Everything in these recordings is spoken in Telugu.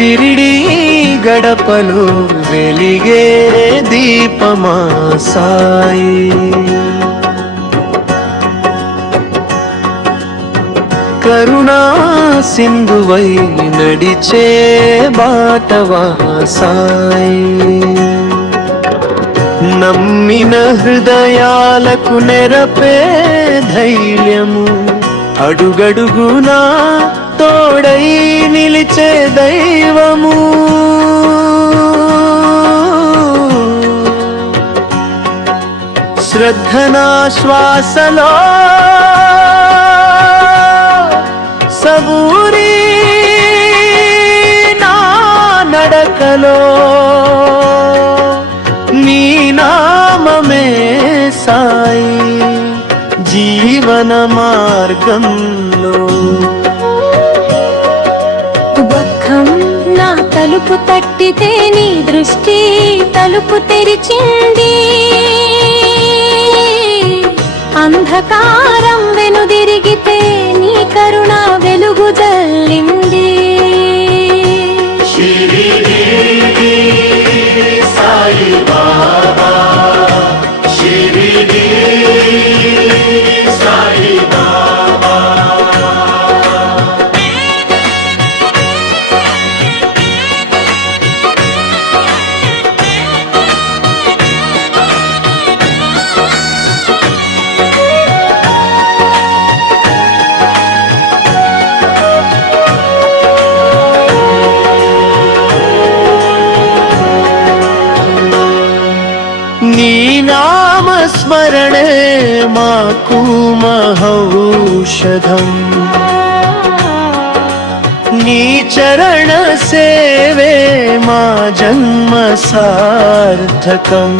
సిరిడి గడపలు వెలిగే దీపమా సాయి. కరుణా సింధువై నడిచే బాటవా సాయి. నమ్మిన హృదయాలకు నెరపే ధైర్యము అడుగడుగునా తోడై నిలిచే దైవము. శ్రద్ధనా శ్వాసలో సబూరి నా నడకలో నీ నామమే సాయి జీవన మార్గంలో. ముఖం నా తలుపు తట్టితే నీ దృష్టి తలుపు తెరిచింది. అంధకారం नाम स्मरणे मा कुमहौषधम् नीचरण सेवे मा जन्म सार्थकम्।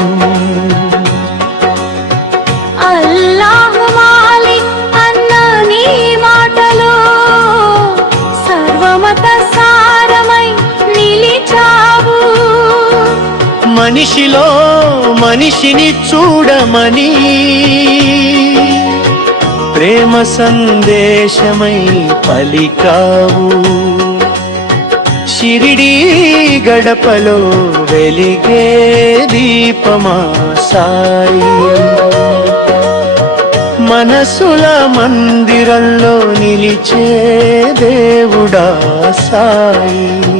మనిషిలో మనిషిని చూడమని ప్రేమ సందేశమై పలికావు. షిరిడి గడపలో వెలిగే దీపమా సాయి. మనసుల మందిరంలో నిలిచే దేవుడా సాయి.